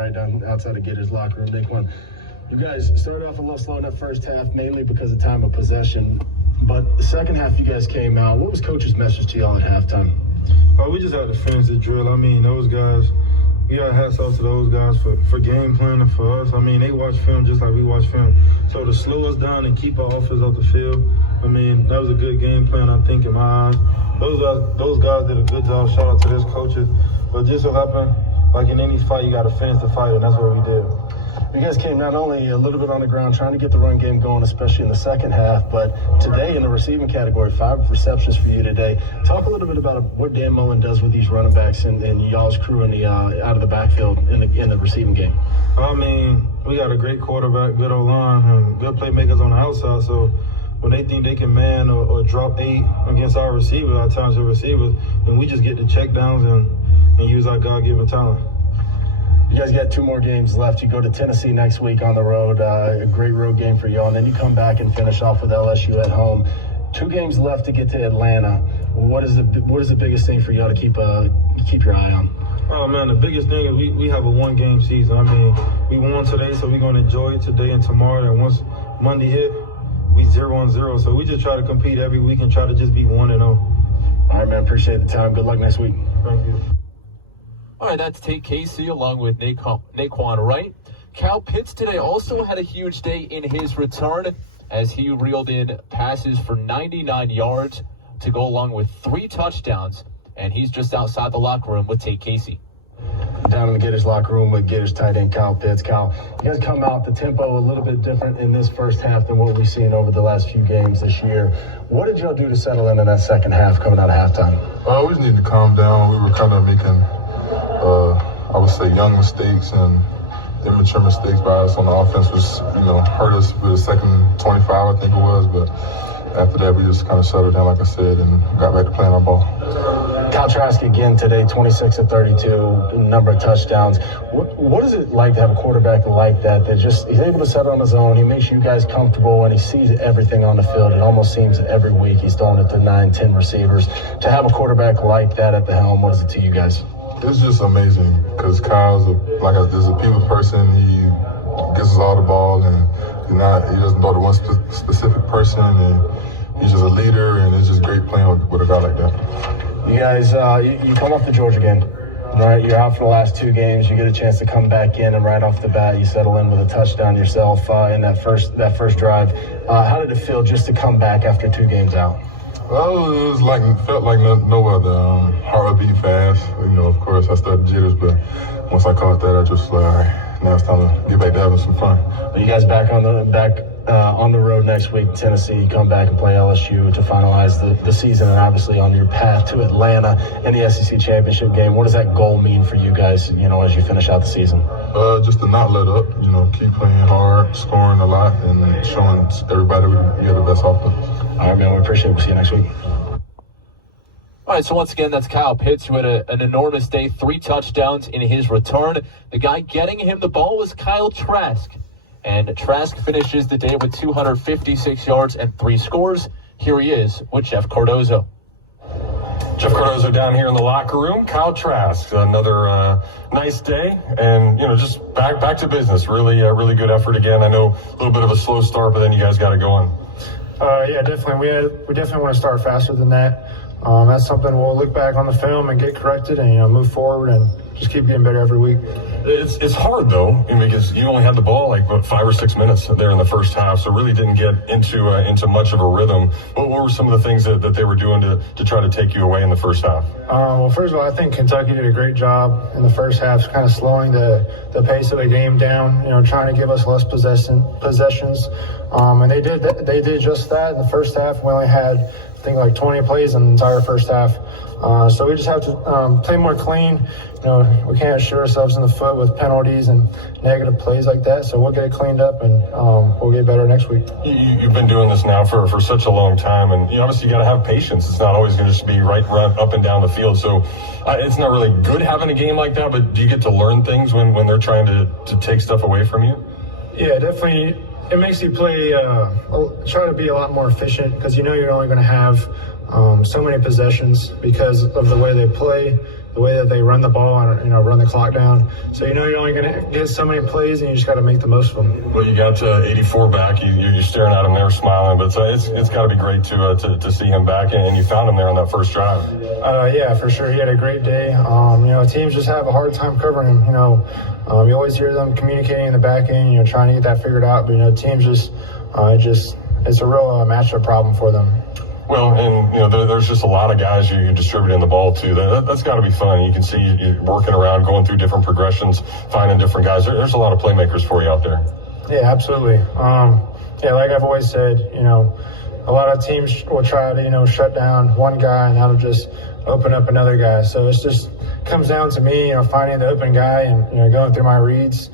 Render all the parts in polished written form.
right down outside of Gators' locker room. Naquan, you guys started off a little slow in that first half, mainly because of time of possession. But the second half, you guys came out. What was Coach's message to y'all at halftime? We just had to finish the drill. I mean, those guys, we got hats off to those guys for game planning for us. I mean, they watch film just like we watch film. So to slow us down and keep our offense off the field, I mean, that was a good game plan, I think, in my eyes. Those guys did a good job. Shout out to those coaches. But just so happened, like in any fight, you got to finish the fight, and that's what we did. You guys came not only a little bit on the ground trying to get the run game going, especially in the second half, but today in the receiving category, 5 receptions for you today. Talk a little bit about what Dan Mullen does with these running backs and y'all's crew in the out of the backfield in the receiving game. I mean, we got a great quarterback, good O-line, and good playmakers on the outside. So when they think they can man or drop 8 against our receivers, our talented receivers, then we just get the check downs and use our God-given talent. You guys got 2 more games left. You go to Tennessee next week on the road, a great road game for y'all, and then you come back and finish off with LSU at home. 2 games left to get to Atlanta. What is the biggest thing for y'all to keep your eye on? Oh man, the biggest thing is we have a 1-game season. I mean, we won today, so we're gonna enjoy it today and tomorrow. And once Monday hit, we 0-0. So we just try to compete every week and try to just be 1-0. All right, man. Appreciate the time. Good luck next week. Thank you. All right, that's Tate Casey along with Naquan Wright. Cal Pitts today also had a huge day in his return as he reeled in passes for 99 yards to go along with 3 touchdowns, and he's just outside the locker room with Tate Casey. Down in the Gators locker room with Gators tight end Kyle Pitts. Kyle, you guys come out the tempo a little bit different in this first half than what we've seen over the last few games this year. What did y'all do to settle in that second half coming out of halftime? We just need to calm down. We were kind of making I would say young mistakes and immature mistakes by us on the offense, which, hurt us with the second 25, I think it was. But after that, we just kind of settled down, like I said, and got back to playing our ball. Kyle Trask again today, 26 of 32, number of touchdowns. What is it like to have a quarterback like that just he's able to settle on his own, he makes you guys comfortable, and he sees everything on the field? It almost seems every week he's throwing it to 9, 10 receivers. To have a quarterback like that at the helm, what is it to you guys? It's just amazing because Kyle's is a people person. He gives us all the ball, and he doesn't throw to one specific person, and he's just a leader, and it's just great playing with a guy like that. You guys, you come off the Georgia game, right? You're out for the last 2 games. You get a chance to come back in, and right off the bat, you settle in with a touchdown yourself in that first drive. How did it feel just to come back after 2 games out? Well, it felt like no other. Heart beat fast. Of course, I started jitters, but once I caught that, I just all right, now it's time to get back to having some fun. You guys back on the road next week, Tennessee. Come back and play LSU to finalize the season, and obviously on your path to Atlanta in the SEC championship game. What does that goal mean for you guys? As you finish out the season. Just to not let up. Keep playing hard, scoring a lot, and showing everybody we have the best offense. All right, man. We appreciate it. We'll see you next week. All right, so once again, that's Kyle Pitts, who had an enormous day, 3 touchdowns in his return. The guy getting him the ball was Kyle Trask. And Trask finishes the day with 256 yards and 3 scores. Here he is with Jeff Cardozo. Jeff Cardozo down here in the locker room. Kyle Trask, another nice day, and just back to business. Really good effort again. I know a little bit of a slow start, but then you guys got it going. Yeah, definitely. We definitely want to start faster than that. That's something we'll look back on the film and get corrected, and move forward and just keep getting better every week. It's hard though, because you only had the ball like 5 or 6 minutes there in the first half, so really didn't get into much of a rhythm. What were some of the things that they were doing to try to take you away in the first half? Well, first of all, I think Kentucky did a great job in the first half, kind of slowing the pace of the game down. Trying to give us less possessions, and they did just that in the first half. We only had, I think, like 20 plays in the entire first half. So we just have to play more clean. We can't shoot ourselves in the foot with penalties and negative plays like that. So we'll get it cleaned up, and we'll get better next week. You've been doing this now for such a long time, and obviously you got to have patience. It's not always going to just be right up and down the field. So it's not really good having a game like that, but do you get to learn things when they're trying to take stuff away from you? Yeah, definitely. It makes you play, try to be a lot more efficient, because you're only going to have so many possessions because of the way they play. the way that they run the ball and run the clock down. So you're only going to get so many plays, and you just got to make the most of them. Well, you got 84 back. You're staring at him there, smiling. But it's got to be great to see him back, and you found him there on that first drive. Yeah, for sure. He had a great day. Teams just have a hard time covering him. You always hear them communicating in the back end, trying to get that figured out. But teams just it's a real matchup problem for them. Well, and there's just a lot of guys you're distributing the ball to. That's got to be fun. You can see you working around, going through different progressions, finding different guys. There's a lot of playmakers for you out there. Yeah, absolutely. Like I've always said, a lot of teams will try to shut down one guy, and that'll just open up another guy. So it's just comes down to me, finding the open guy and going through my reads,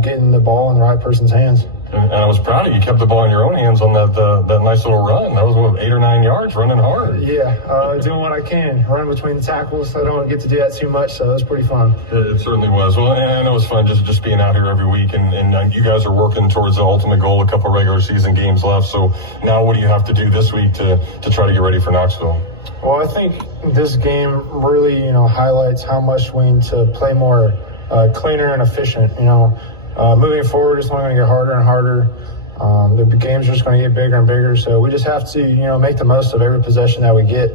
getting the ball in the right person's hands. And I was proud of you. You kept the ball in your own hands on that nice little run. That was 8 or 9 yards, running hard. Yeah, doing what I can, run between the tackles. So I don't get to do that too much, so it was pretty fun. It certainly was. Well, and it was fun just being out here every week. And you guys are working towards the ultimate goal, a couple of regular season games left. So now what do you have to do this week to try to get ready for Knoxville? Well, I think this game really, highlights how much we need to play more cleaner and efficient. Moving forward, it's only going to get harder and harder. The game's just going to get bigger and bigger. So we just have to, make the most of every possession that we get.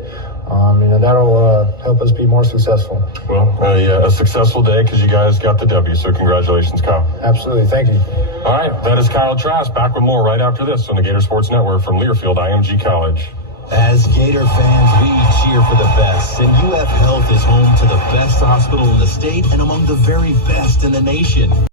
That'll help us be more successful. Well, a successful day because you guys got the W. So congratulations, Kyle. Absolutely. Thank you. All right. That is Kyle Trask. Back with more right after this on the Gator Sports Network from Learfield IMG College. As Gator fans, we cheer for the best, and UF Health is home to the best hospital in the state and among the very best in the nation.